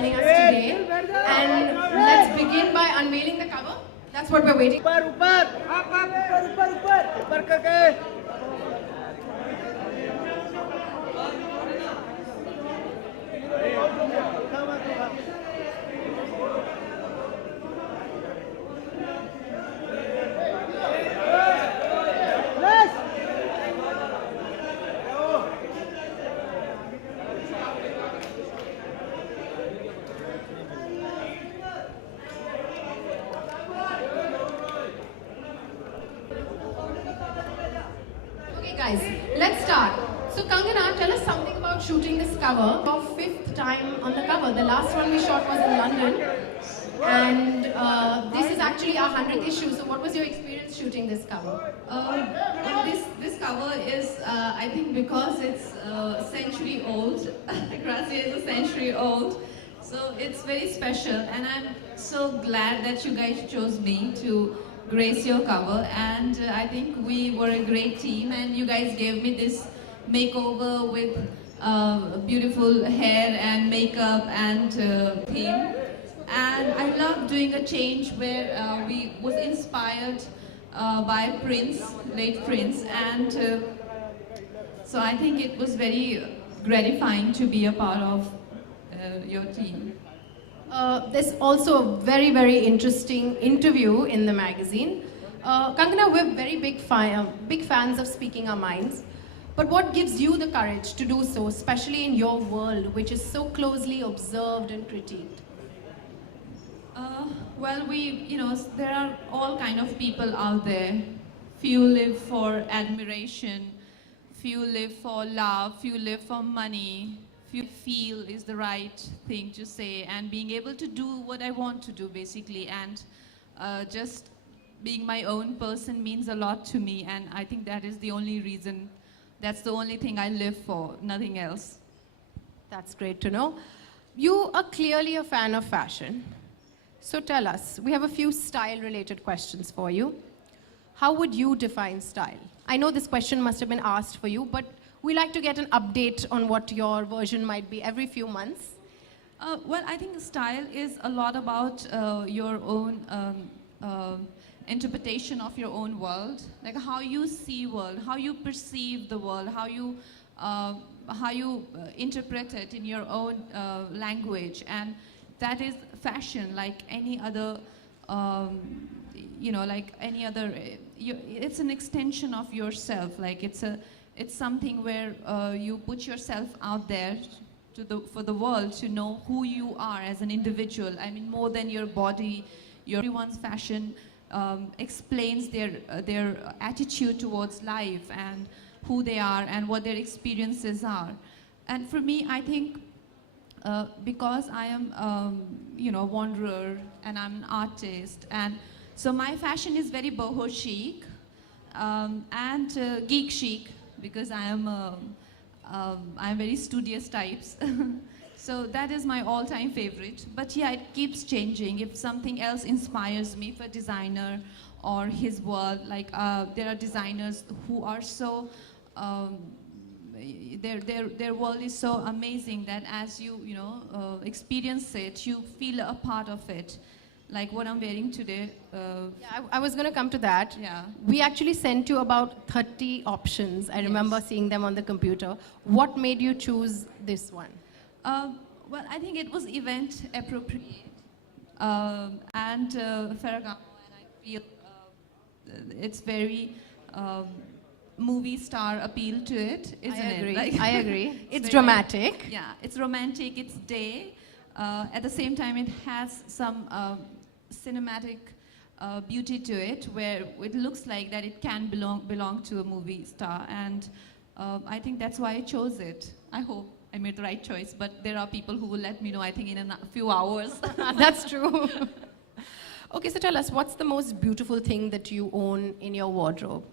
joining us today. And let's begin by unveiling the cover. That's what we're waiting for. Guys, let's start. So Kangana, tell us something about shooting this cover. Your fifth time on the cover. The last one we shot was in London, and this is actually our 100th issue. So what was your experience shooting this cover? This cover is, I think, because it's a century old. Gracia is a century old, so it's very special, and I'm so glad that you guys chose me to grace your cover, and I think we were a great team, and you guys gave me this makeover with beautiful hair and makeup and theme, and I love doing a change where we was inspired by Prince, late Prince, and so I think it was very gratifying to be a part of your team. There's also a very, very interesting interview in the magazine. Kangana, we're very big fans of speaking our minds. But what gives you the courage to do so, especially in your world, which is so closely observed and critiqued? Well, there are all kind of people out there. Few live for admiration, few live for love, few live for money. You feel is the right thing to say, and being able to do what I want to do basically, and just being my own person means a lot to me, and I think that is the only reason, that's the only thing I live for, nothing else. That's great to know. You are clearly a fan of fashion, so tell us, we have a few style related questions for you. How would you define style? I know this question must have been asked for you, but we like to get an update on what your version might be every few months. Well, I think style is a lot about your own interpretation of your own world, like how you see world, how you perceive the world, how you interpret it in your own language, and that is fashion, like any other, like any other. It's an extension of yourself, like it's something where you put yourself out there for the world to know who you are as an individual. I mean, more than your body, everyone's fashion explains their attitude towards life and who they are and what their experiences are. And for me, I think because I am, a wanderer and I'm an artist, and so my fashion is very boho chic and geek chic, because I'm very studious types. So that is my all-time favorite. But yeah, it keeps changing. If something else inspires me, for a designer or his world, like there are designers who are so, their world is so amazing that as you experience it, you feel a part of it. Like what I'm wearing today. Yeah, I was going to come to that. Yeah. We actually sent you about 30 options. I remember seeing them on the computer. What made you choose this one? Well, I think it was event appropriate and Ferragamo, and I feel it's very movie star appeal to it, isn't it? Like, I agree. It's dramatic. Yeah, it's romantic, it's day. At the same time, it has some cinematic beauty to it, where it looks like that it can belong to a movie star, and I think that's why I chose it. I hope I made the right choice, but there are people who will let me know, I think, in a few hours. That's true. Okay, so tell us, what's the most beautiful thing that you own in your wardrobe?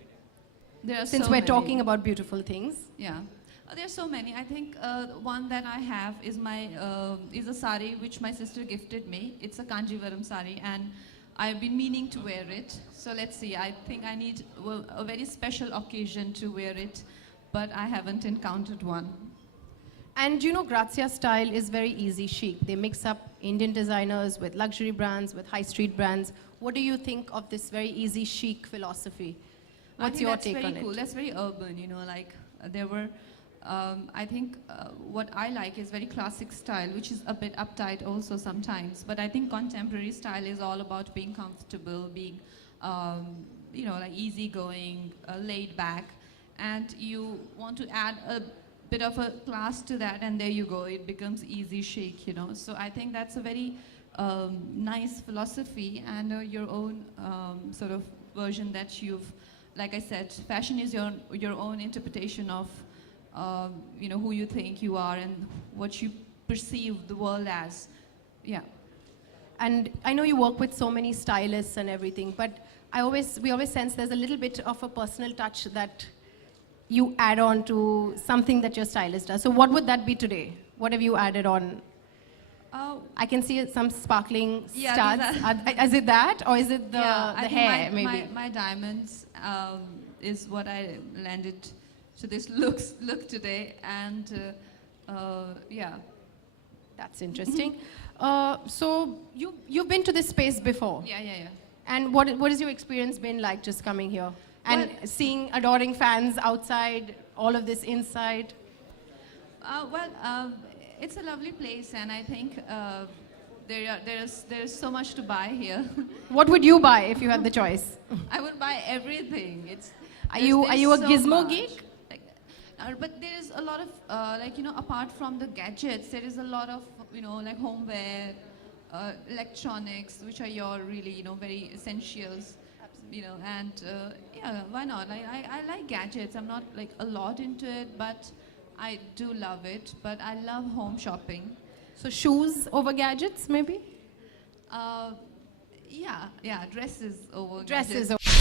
There are Since so we're many. Talking about beautiful things. Yeah. There's so many. I think one that I have is is a sari which my sister gifted me. It's a Kanjivaram sari, and I've been meaning to wear it. So let's see. I think I need a very special occasion to wear it, but I haven't encountered one. And you know, Grazia style is very easy chic. They mix up Indian designers with luxury brands, with high street brands. What do you think of this very easy chic philosophy? What's your take on it? That's very cool. That's very urban, you know, like there were, I think what I like is very classic style, which is a bit uptight also sometimes. But I think contemporary style is all about being comfortable, being, you know, like easygoing, laid back. And you want to add a bit of a class to that, and there you go, it becomes easy chic, you know. So I think that's a very nice philosophy, and your own sort of version that you've, like I said, fashion is your own interpretation of you know, who you think you are and what you perceive the world as. Yeah. And I know you work with so many stylists and everything, but we always sense there's a little bit of a personal touch that you add on to something that your stylist does. So what would that be today? What have you added on? I can see some sparkling studs. Is it that, or is it the hair, maybe? My diamonds is what I landed to this look today, and yeah. That's interesting. So you've been to this space before? Yeah. And what has your experience been like just coming here? And seeing adoring fans outside, all of this inside? It's a lovely place, and I think there's so much to buy here. What would you buy if you had the choice? I would buy everything. Are you a gizmo geek? But there is a lot of like, you know, apart from the gadgets, there is a lot of, you know, like homeware, electronics, which are your really, you know, very essentials. You know, and yeah, why not? I like gadgets. I'm not like a lot into it, but I do love it. But I love home shopping. So shoes over gadgets, maybe? Yeah, dresses over Dresses gadgets. over.